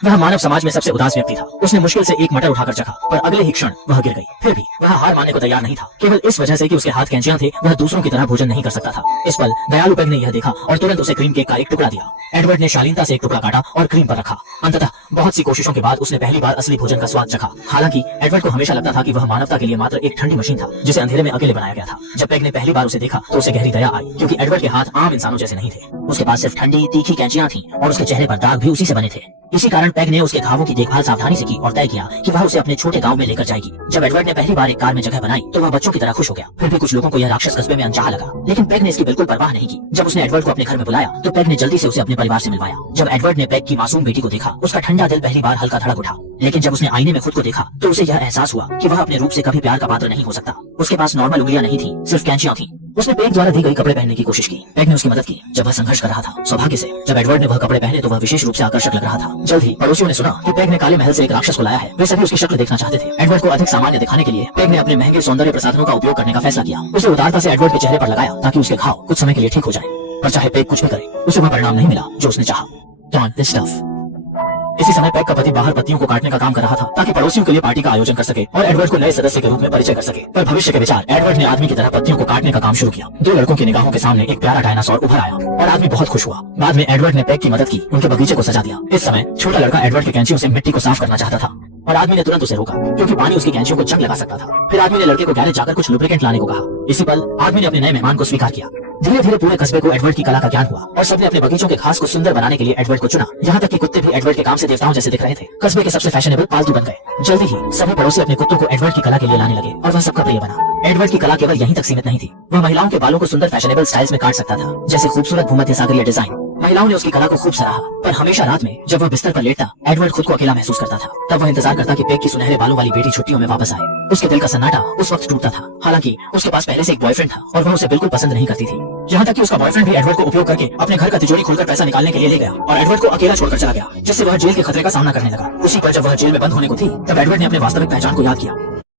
वह मानव समाज में सबसे उदास व्यक्ति था। उसने मुश्किल से एक मटर उठाकर चखा, पर अगले ही क्षण वह गिर गई। फिर भी वह हार मानने को तैयार नहीं था, केवल इस वजह से कि उसके हाथ कैंचियां थे। वह दूसरों की तरह भोजन नहीं कर सकता था। इस पल दयालु पेग ने यह देखा और तुरंत उसे क्रीम केक का एक टुकड़ा दिया। एडवर्ड ने शालीनता से एक टुकड़ा काटा और क्रीम पर रखा। अंततः बहुत सी कोशिशों के बाद उसने पहली बार असली भोजन का स्वाद चखा। हालांकि एडवर्ड को हमेशा लगता था कि वह मानवता के लिए मात्र एक ठंडी मशीन था, जिसे अंधेरे में अकेले बनाया गया था। जब पेग ने पहली बार उसे देखा तो उसे गहरी दया आई, क्योंकि एडवर्ड के हाथ आम इंसानों जैसे नहीं थे। उसके पास सिर्फ ठंडी तीखी कैंचियां थीं और उसके चेहरे पर दाग भी उसी से बने थे। इसी कारण पेग ने उसके घावों की देखभाल सावधानी से की और तय किया कि वह उसे अपने छोटे गांव में लेकर जाएगी। जब एडवर्ड ने पहली बार एक कार में जगह बनाई तो वह बच्चों की तरह खुश हो गया। फिर भी कुछ लोगों को यह राक्षस कस्बे में अनचाहा लगा, लेकिन पेग ने इसकी बिल्कुल परवाह नहीं की। जब उसने एडवर्ड को अपने घर में बुलाया तो पेग ने जल्दी से उसे अपने परिवार से मिलवाया। जब एडवर्ड ने पेग की मासूम बेटी को देखा, उसका ठंडा दिल पहली बार हल्का धड़क उठा। लेकिन जब उसने आईने में खुद को देखा तो उसे यह एहसास हुआ कि वह अपने रूप से कभी प्यार का पात्र नहीं हो सकता। उसके पास नॉर्मल उंगलियां नहीं थी, सिर्फ कैंचियां थी। उसने पेग द्वारा दी गई कपड़े पहनने की कोशिश की। पेग ने उसकी मदद की जब वह संघर्ष कर रहा था। सौभाग्य से जब एडवर्ड ने वह कपड़े पहने तो वह विशेष रूप से आकर्षक लग रहा था। जल्द ही पड़ोसियों ने सुना कि पेग ने काले महल से एक राक्षस को लाया है। वे सभी उसकी शक्ल देखना चाहते थे। एडवर्ड को अधिक सामान्य दिखाने के लिए पेग ने अपने महंगे सौंदर्य प्रसाधनों का उपयोग करने का फैसला किया। उसे उदारता से एडवर्ड के चेहरे पर लगाया ताकि उसके घाव कुछ समय के लिए ठीक हो जाए। पर चाहे पेग कुछ भी करे, उसे वह परिणाम नहीं मिला जो उसने चाहा। Darn this stuff. इसी समय पेग का पति बाहर पत्तियों को काटने का काम कर रहा था ताकि पड़ोसियों के लिए पार्टी का आयोजन कर सके और एडवर्ड को नए सदस्य के रूप में परिचय कर सके। पर भविष्य के विचार एडवर्ड ने आदमी की तरह पत्तियों को काटने का काम शुरू किया। दो लड़कों की निगाहों के सामने एक प्यारा डायनासोर उभर आया और आदमी बहुत खुश हुआ। बाद में एडवर्ड ने पेग की मदद की, उनके बगीचे को सजा दिया। इस समय छोटा लड़का एडवर्ड की कैंचियों से मिट्टी को साफ करना चाहता था और आदमी ने तुरंत उसे रोका, क्योंकि पानी उसकी कैंचियों को जंग लगा सकता था। फिर आदमी ने लड़के को गैरेज जाकर कुछ लुब्रिकेंट लाने को कहा। इसी पल आदमी ने अपने नए मेहमान को स्वीकार किया। धीरे धीरे पूरे कस्बे को एडवर्ड की कला का ज्ञान हुआ और सबने अपने बगीचों के घास को सुंदर बनाने के लिए एडवर्ड को चुना। यहाँ तक कि कुत्ते भी एडवर्ड के काम से देवताओं जैसे दिख रहे थे। कस्बे के सबसे फैशनेबल पालतू बन गए। जल्दी ही सभी पड़ोसी अपने कुत्तों को एडवर्ड की कला के लिए लाने लगे और वह सबका प्रिय बना। एडवर्ड की कला केवल यहीं तक सीमित नहीं थी। वह महिलाओं के बालों को सुंदर फैशनेबल स्टाइल्स में काट सकता था, जैसे खूबसूरत भूमध्य सागरीय डिजाइन। महिलाओं ने उसकी कला को खूब सराहा, पर हमेशा रात में जब वह बिस्तर पर लेटता, एडवर्ड खुद को अकेला महसूस करता था। तब वह इंतजार करता कि पेग की सुनहरे बालों वाली बेटी छुट्टियों में वापस आए। उसके दिल का सन्नाटा उस वक्त टूटता था। हालांकि उसके पास पहले से एक बॉयफ्रेंड था और वह उसे बिल्कुल पसंद नहीं करती थी। यहाँ तक कि उसका बॉयफ्रेंड भी एडवर्ड को उपयोग करके अपने घर का तिजोरी खोलकर पैसा निकालने के लिए ले गया और एडवर्ड को अकेला छोड़कर चला गया, जिससे वह जेल के खतरे का सामना करने लगा। उसी पर जब वह जेल में बंद होने को थी, तब एडवर्ड ने अपने वास्तविक पहचान को याद किया।